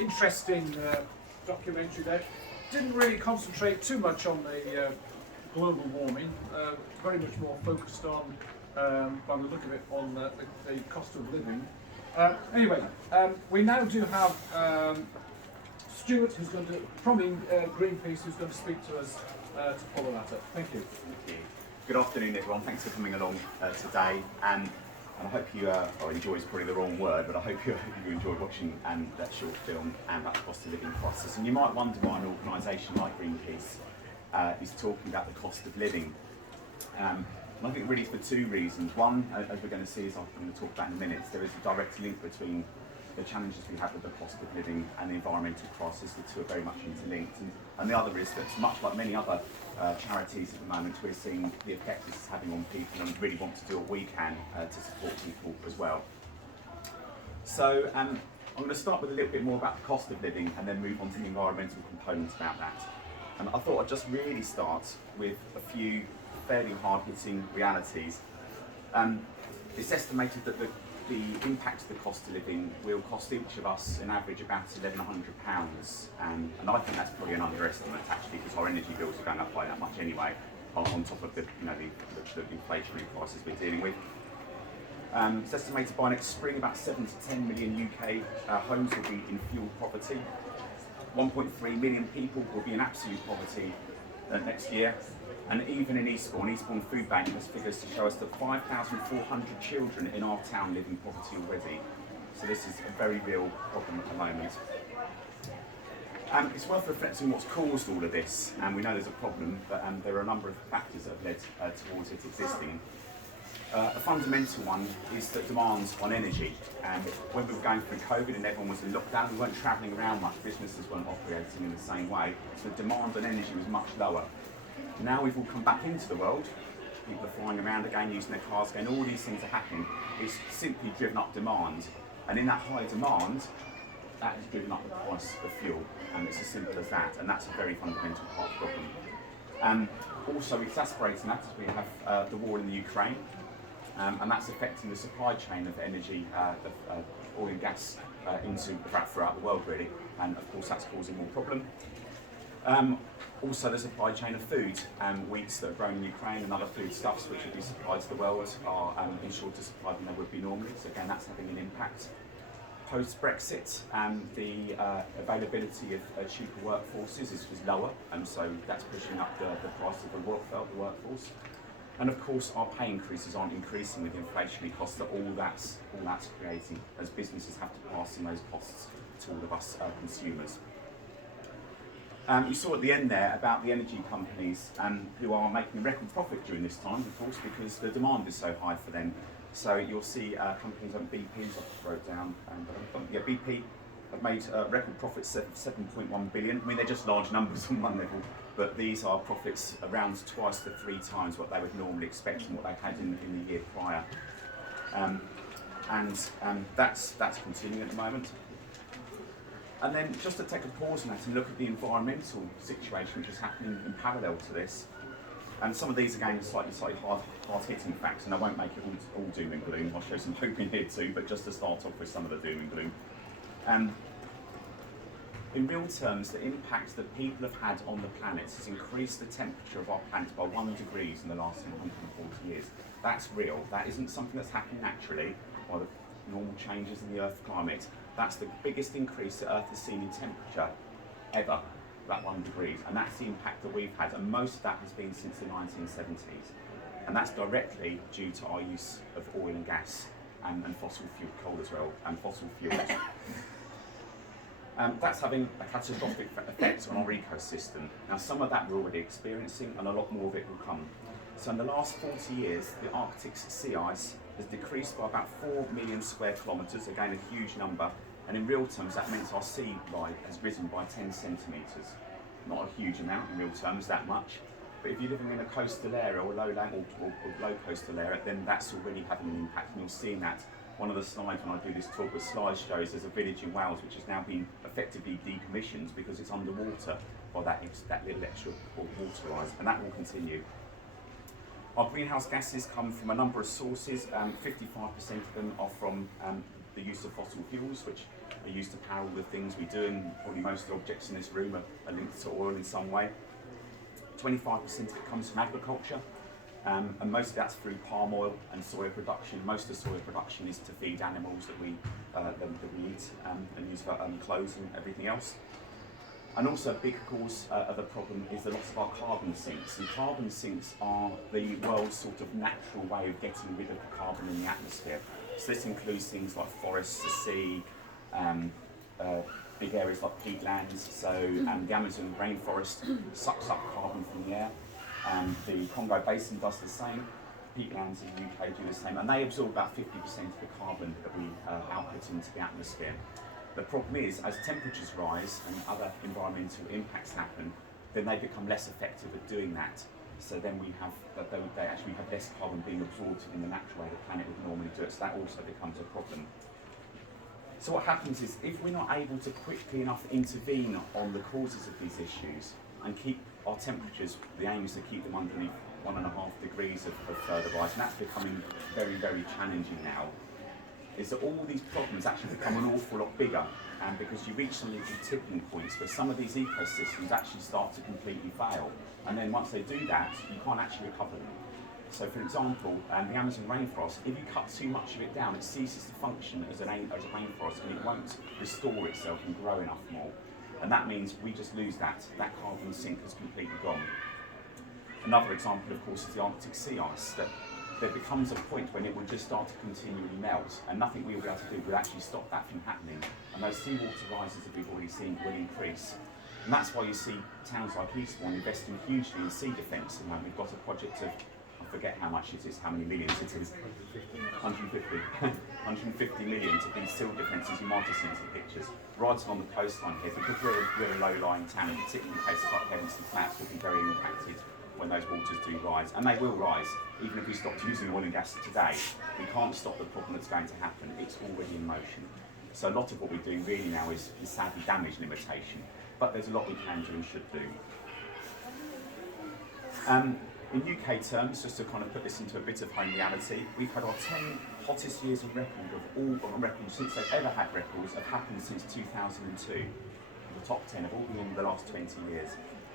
Interesting documentary there. Didn't really concentrate too much on the global warming, very much more focused on, by the look of it, on the cost of living. Anyway, we now do have Stuart, who's going to, from Greenpeace, who's going to speak to us to follow that up. Thank you. Thank you. Good afternoon, everyone. Thanks for coming along today. And I hope you, enjoy is probably the wrong word, but I hope you enjoyed watching that short film about the cost of living crisis. And you might wonder why an organisation like Greenpeace is talking about the cost of living. And I think really for two reasons. One, as we're going to see, as I'm going to talk about in a minute, there is a direct link between the challenges we have with the cost of living and the environmental crisis. The two are very much interlinked. And the other is that, much like many other charities at the moment, we're seeing the effect this is having on people, and really want to do what we can to support people as well. So I'm going to start with a little bit more about the cost of living and then move on to the environmental components about that. And I thought I'd just really start with a few fairly hard-hitting realities. It's estimated that the impact of the cost of living will cost each of us an average about £1,100, and I think that's probably an underestimate actually, because our energy bills are going up by that much anyway, on top of the inflationary prices we're dealing with. It's estimated by next spring about 7 to 10 million UK homes will be in fuel poverty. 1.3 million people will be in absolute poverty next year. And even in Eastbourne Food Bank has figures to show us that 5,400 children in our town live in poverty already. So this is a very real problem at the moment. It's worth reflecting what's caused all of this, and we know there's a problem, but there are a number of factors that have led towards it existing. A fundamental one is the demand on energy. When we were going through COVID and everyone was in lockdown, we weren't travelling around much, businesses weren't operating in the same way, so the demand on energy was much lower. Now we've all come back into the world, people are flying around again, using their cars again, all these things are happening. It's simply driven up demand, and in that high demand, that has driven up the price of fuel, and it's as simple as that, and that's a very fundamental part of the problem. Also exacerbating that is we have the war in the Ukraine, and that's affecting the supply chain of energy, of oil and gas throughout the world really, and of course that's causing more problem. Also the supply chain of food, wheats that are grown in Ukraine and other foodstuffs which would be supplied to the world are in shorter supply than they would be normally, so again that's having an impact. Post-Brexit, the availability of cheaper workforces is lower, and so that's pushing up the price of the workforce. And of course our pay increases aren't increasing with the inflationary costs that all that's creating, as businesses have to pass in those costs to all of us consumers. You saw at the end there about the energy companies who are making a record profit during this time, of course, because the demand is so high for them. So you'll see companies like BP, I wrote down, BP have made record profits of 7.1 billion. I mean, they're just large numbers on one level, but these are profits around twice to 3 times what they would normally expect and what they had in the year prior. That's continuing at the moment. And then just to take a pause on that and look at the environmental situation which is happening in parallel to this. And some of these again are slightly hard-hitting facts, and I won't make it all doom and gloom. I'll show some hope in here too, but just to start off with some of the doom and gloom. In real terms, the impact that people have had on the planet has increased the temperature of our planet by 1 degree in the last 140 years. That's real. That isn't something that's happened naturally by the normal changes in the Earth's climate. That's the biggest increase that Earth has seen in temperature ever, that 1 degree, and that's the impact that we've had, and most of that has been since the 1970s, and that's directly due to our use of oil and gas and fossil fuel, coal as well, and fossil fuels. That's having a catastrophic effect on our ecosystem. Now some of that we're already experiencing, and a lot more of it will come. So in the last 40 years, the Arctic's sea ice has decreased by about 4 million square kilometres, again a huge number, and in real terms that means our sea line has risen by 10 centimetres. Not a huge amount in real terms, that much, but if you're living in a coastal area or low coastal area, then that's already having an impact, and you'll see that. One of the slides when I do this talk, the slide shows there's a village in Wales which has now been effectively decommissioned because it's underwater by that little extra water rise, and that will continue. Our greenhouse gases come from a number of sources. 55% of them are from the use of fossil fuels, which are used to power all the things we do, and probably most of the objects in this room are linked to oil in some way. 25% of it comes from agriculture, and most of that's through palm oil and soya production. Most of the soya production is to feed animals that we eat and use for clothes and everything else. And also a big cause of the problem is the loss of our carbon sinks. And carbon sinks are the world's sort of natural way of getting rid of the carbon in the atmosphere. So this includes things like forests, the sea, big areas like peatlands. So the Amazon rainforest sucks up carbon from the air. The Congo Basin does the same. Peatlands in the UK do the same. And they absorb about 50% of the carbon that we output into the atmosphere. The problem is, as temperatures rise and other environmental impacts happen, then they become less effective at doing that. So then we have, they actually have less carbon being absorbed in the natural way the planet would normally do it, so that also becomes a problem. So what happens is, if we're not able to quickly enough intervene on the causes of these issues and keep our temperatures, the aim is to keep them underneath 1.5 degrees of further rise, and that's becoming very, very challenging now, is that all these problems actually become an awful lot bigger, and because you reach some little tipping points where some of these ecosystems actually start to completely fail, and then once they do that, you can't actually recover them. So for example, the Amazon rainforest, if you cut too much of it down, it ceases to function as a rainforest, and it won't restore itself and grow enough more. And that means we just lose that carbon sink has completely gone. Another example, of course, is the Arctic sea ice. There becomes a point when it will just start to continually melt, and nothing we will be able to do will actually stop that from happening. And those seawater rises that we've already seen will increase. And that's why you see towns like Eastbourne investing hugely in sea defence. And we've got a project of, I forget how much it is, how many millions it is. 150 million to be sea defences. You might have seen some pictures. Right along the coastline here, because we're a low-lying town, particularly in places like Pevensey Flats, we'll be very impacted when those waters do rise, and they will rise. Even if we stopped using oil and gas today, we can't stop the problem that's going to happen. It's already in motion. So a lot of what we're doing really now is sadly damage limitation, but there's a lot we can do and should do. In UK terms, just to kind of put this into a bit of home reality, we've had our 10 hottest years on record since they've ever had records, have happened since 2002. The top 10 have all been in the last 20 years.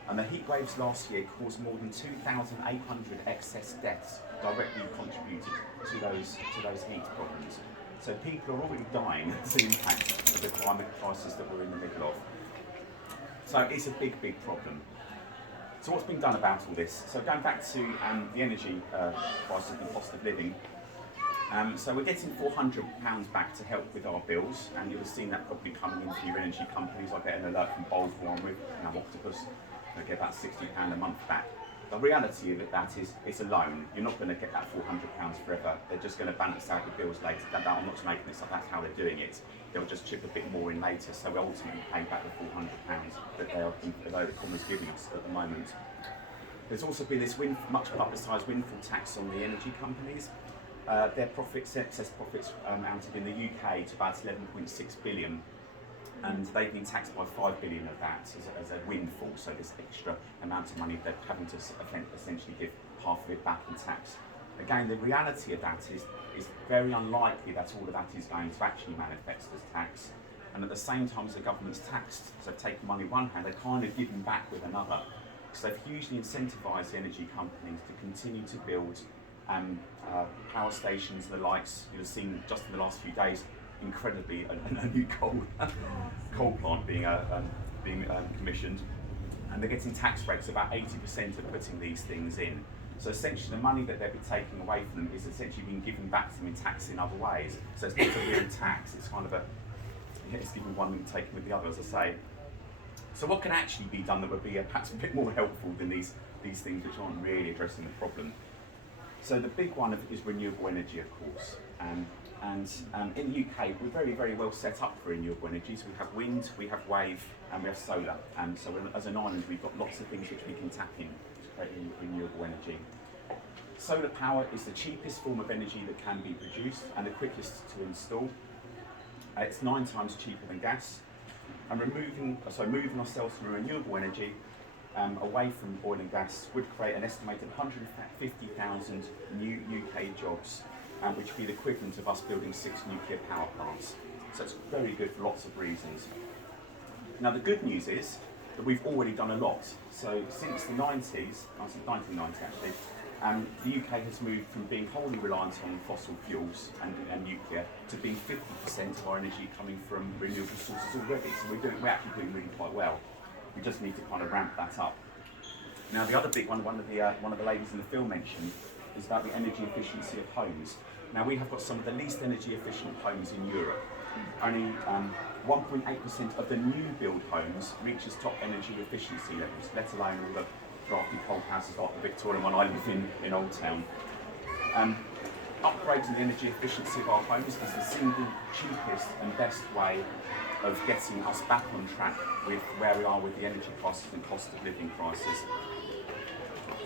And the heat waves last year caused more than 2,800 excess deaths directly contributed to those heat problems. So people are already dying as the impact of the climate crisis that we're in the middle of. So it's a big, big problem. So what's been done about all this? So going back to the energy prices and cost of living, so we're getting £400 back to help with our bills, and you'll have seen that probably coming in for your energy companies. I get an alert from Bold one with Octopus. I get about £60 a month back. The reality of that is it's a loan. You're not going to get that £400 forever. They're just going to balance out the bills later. I'm not making this up, that's how they're doing it. They'll just chip a bit more in later, so we'll ultimately pay back the £400 that the Economist is giving us at the moment. There's also been this much publicised windfall tax on the energy companies. Their excess profits amounted in the UK to about 11.6 billion. And they've been taxed by 5 billion of that as a windfall, so this extra amount of money they're having to essentially give half of it back in tax. Again, the reality of that is very unlikely that all of that is going to actually manifest as tax. And at the same time as the government's taxed, so taking money one hand, they're kind of giving back with another. So they've hugely incentivised the energy companies to continue to build power stations and the likes. You've seen just in the last few days, incredibly, a new coal plant being commissioned, and they're getting tax breaks about 80% of putting these things in. So essentially the money that they've been taking away from them is essentially being given back to them in tax in other ways. So it's not a real tax, it's kind of it's giving one and taking with the other, as I say. So what can actually be done that would be perhaps a bit more helpful than these things which aren't really addressing the problem? So the big one is renewable energy, of course. And in the UK, we're very, very well set up for renewable energy. So we have wind, we have wave, and we have solar. And so as an island, we've got lots of things which we can tap in to create renewable energy. Solar power is the cheapest form of energy that can be produced and the quickest to install. It's 9 times cheaper than gas. And moving ourselves from renewable energy away from oil and gas would create an estimated 150,000 new UK jobs, which would be the equivalent of us building 6 nuclear power plants. So it's very good for lots of reasons. Now the good news is that we've already done a lot. So since the 90s, 1990 actually, the UK has moved from being wholly reliant on fossil fuels and nuclear to being 50% of our energy coming from renewable sources already. So we're actually doing really quite well. We just need to kind of ramp that up. Now the other big one, one of the ladies in the film mentioned, is about the energy efficiency of homes. Now we have got some of the least energy efficient homes in Europe. Only 1.8% of the new build homes reaches top energy efficiency levels, let alone all the drafty cold houses like the Victorian one I live in Old Town. Upgrading the energy efficiency of our homes is the single cheapest and best way of getting us back on track with where we are with the energy crisis and cost of living crisis.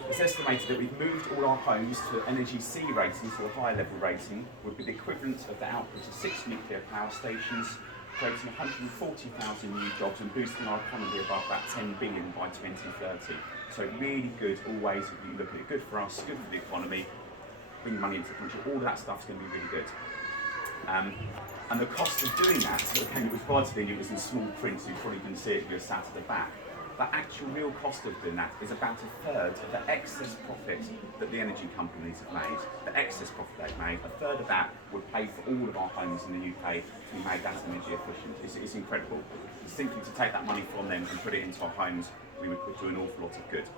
It's estimated that we've moved all our homes to energy C rating, so a higher level rating, would be the equivalent of the output of 6 nuclear power stations, creating 140,000 new jobs and boosting our economy above that 10 billion by 2030. So really good, always, if you look at it, good for us, good for the economy, bring money into the country, all of that stuff's going to be really good. And the cost of doing that, so again, it was budgeting, it was in small print, so you probably didn't see it if you were sat at the back. The actual real cost of doing that is about 1/3 of the excess profit that the energy companies have made. The excess profit they've made, 1/3 of that would pay for all of our homes in the UK to be made that energy efficient. It's incredible. Simply to take that money from them and put it into our homes, we would do an awful lot of good.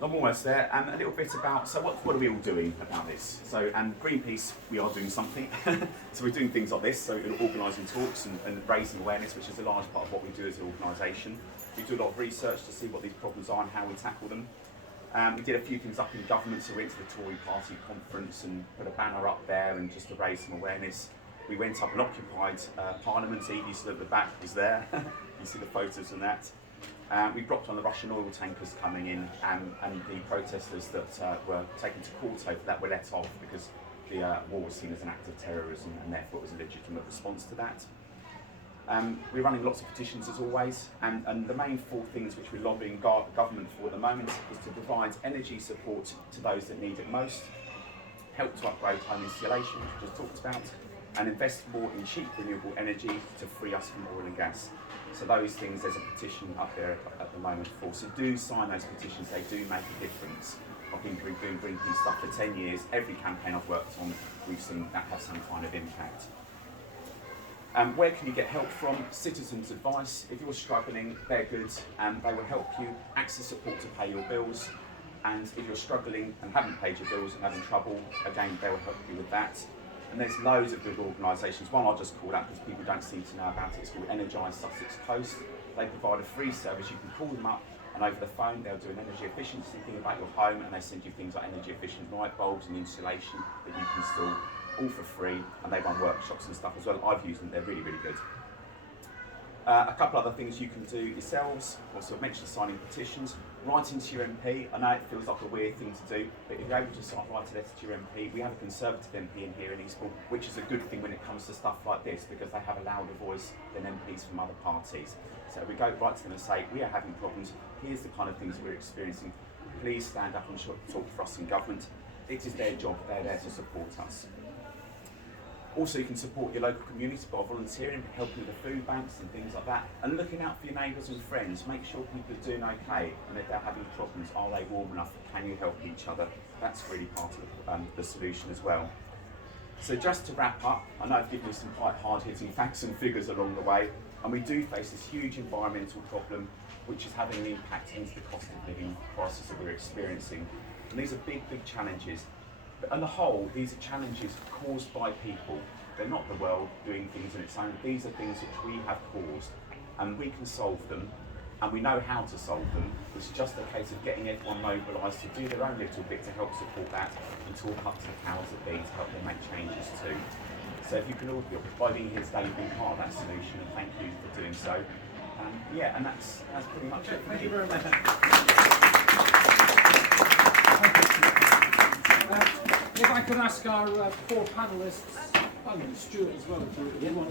I'm almost there, and a little bit about, so what are we all doing about this? So, and Greenpeace, we are doing something. So we're doing things like this, so we're organising talks and raising awareness, which is a large part of what we do as an organisation. We do a lot of research to see what these problems are and how we tackle them. We did a few things up in government, so we went to the Tory party conference and put a banner up there and just to raise some awareness. We went up and occupied Parliament. Evie Sier at the back was there. You see the photos and that. We dropped on the Russian oil tankers coming in, and the protesters that were taken to court over that were let off because the war was seen as an act of terrorism and therefore it was a legitimate response to that. We're running lots of petitions as always, and the main 4 things which we're lobbying government for at the moment is to provide energy support to those that need it most, help to upgrade home insulation, which we just talked about, and invest more in cheap renewable energy to free us from oil and gas. So those things, there's a petition up there at the moment for. So do sign those petitions, they do make a difference. I've been doing Greenpeace stuff for 10 years. Every campaign I've worked on, we've seen that have some kind of impact. Where can you get help from? Citizens Advice. If you're struggling, they're good and they will help you access support to pay your bills. And if you're struggling and haven't paid your bills and having trouble, again, they will help you with that. And there's loads of good organisations. One I'll just call out because people don't seem to know about it. It's called Energise Sussex Coast. They provide a free service. You can call them up and over the phone they'll do an energy efficiency thing about your home, and they send you things like energy efficient light bulbs and insulation that you can install all for free, and they run workshops and stuff as well. I've used them, they're really, really good. A couple other things you can do yourselves. Also, I mentioned signing petitions. Writing to your MP. I know it feels like a weird thing to do, but if you're able to write a letter to your MP, we have a Conservative MP in here in Eastbourne, which is a good thing when it comes to stuff like this, because they have a louder voice than MPs from other parties. So we go right to them and say, we are having problems, here's the kind of things we're experiencing, please stand up and talk for us in government. It is their job, they're there to support us. Also, you can support your local community by volunteering, helping with the food banks and things like that, and looking out for your neighbours and friends. Make sure people are doing okay, and if they're having problems, are they warm enough? Can you help each other? That's really part of the solution as well. So just to wrap up, I know I've given you some quite hard-hitting facts and figures along the way, and we do face this huge environmental problem, which is having an impact into the cost of living crisis that we're experiencing. And these are big, big challenges. But on the whole, these are challenges caused by people. They're not the world doing things on its own. These are things which we have caused, and we can solve them, and we know how to solve them. It's just a case of getting everyone mobilised to do their own little bit to help support that, and talk up to the powers that be to help them make changes too. So if you can all, by being here today, you've been part of that solution, and thank you for doing so. Yeah, and that's pretty much it. Thank you very much. If I could ask our 4 panellists, and Stuart as well, if you want.